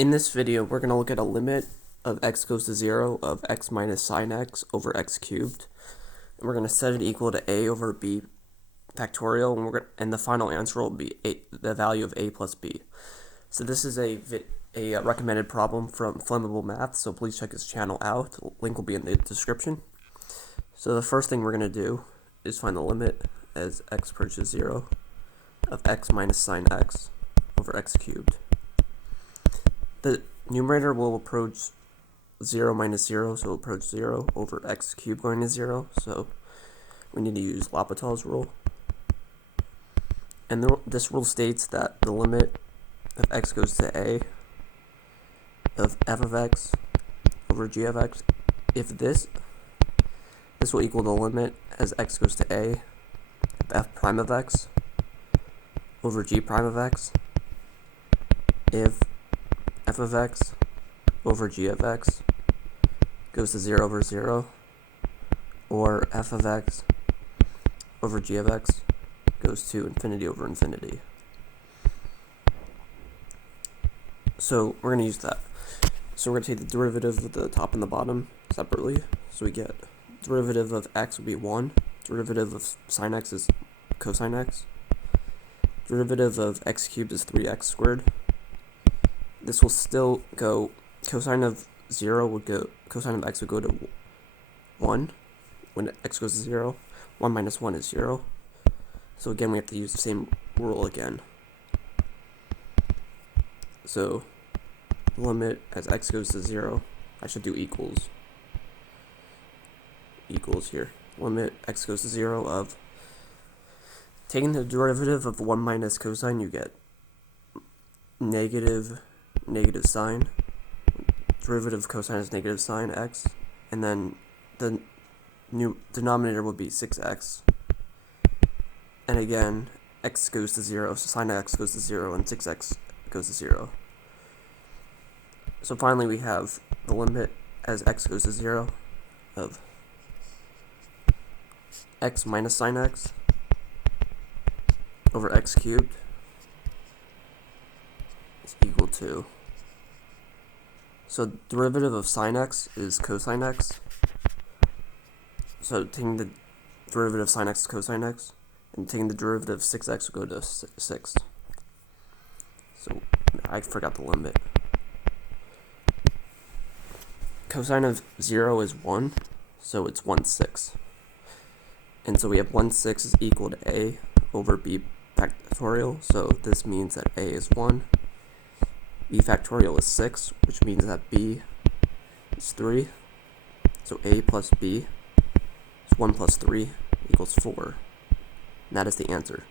In this video, we're going to look at a limit of x goes to 0 of x minus sine x over x cubed. And we're going to set it equal to a over b factorial, and the final answer will be the value of a plus b. So this is a recommended problem from Flammable Math, so please check his channel out. The link will be in the description. So the first thing we're going to do is find the limit as x approaches 0 of x minus sine x over x cubed. The numerator will approach 0 minus 0, so it'll approach 0 over x cubed going to 0. So we need to use L'Hopital's rule. And this rule states that the limit of x goes to a of f of x over g of x, if this will equal the limit as x goes to a of f prime of x over g prime of x if f of x over g of x goes to 0 over 0, or f of x over g of x goes to infinity over infinity. So we're going to use that. So we're going to take the derivative of the top and the bottom separately. So we get derivative of x would be 1, derivative of sine x is cosine x, derivative of x cubed is 3x squared. This will still go, cosine of 0 would go, cosine of x would go to 1 when x goes to 0. 1 minus 1 is 0. So again, we have to use the same rule again. So limit as x goes to 0, I should do equals here. Limit x goes to 0 of, taking the derivative of 1 minus cosine, you get negative sine. Derivative of cosine is negative sine x, and then the new denominator will be 6x. And again, x goes to 0, so sine x goes to 0, and 6x goes to 0. So finally we have the limit as x goes to 0 of x minus sine x over x cubed is equal to, so derivative of sine x is cosine x. So taking the derivative of sine x is cosine x, and taking the derivative of 6x will go to 6. So I forgot the limit. Cosine of 0 is 1, so it's 1/6. And so we have 1/6 is equal to a over b factorial, so this means that a is 1. B factorial is 6, which means that b is 3. So a plus b is 1 plus 3 equals 4. And that is the answer.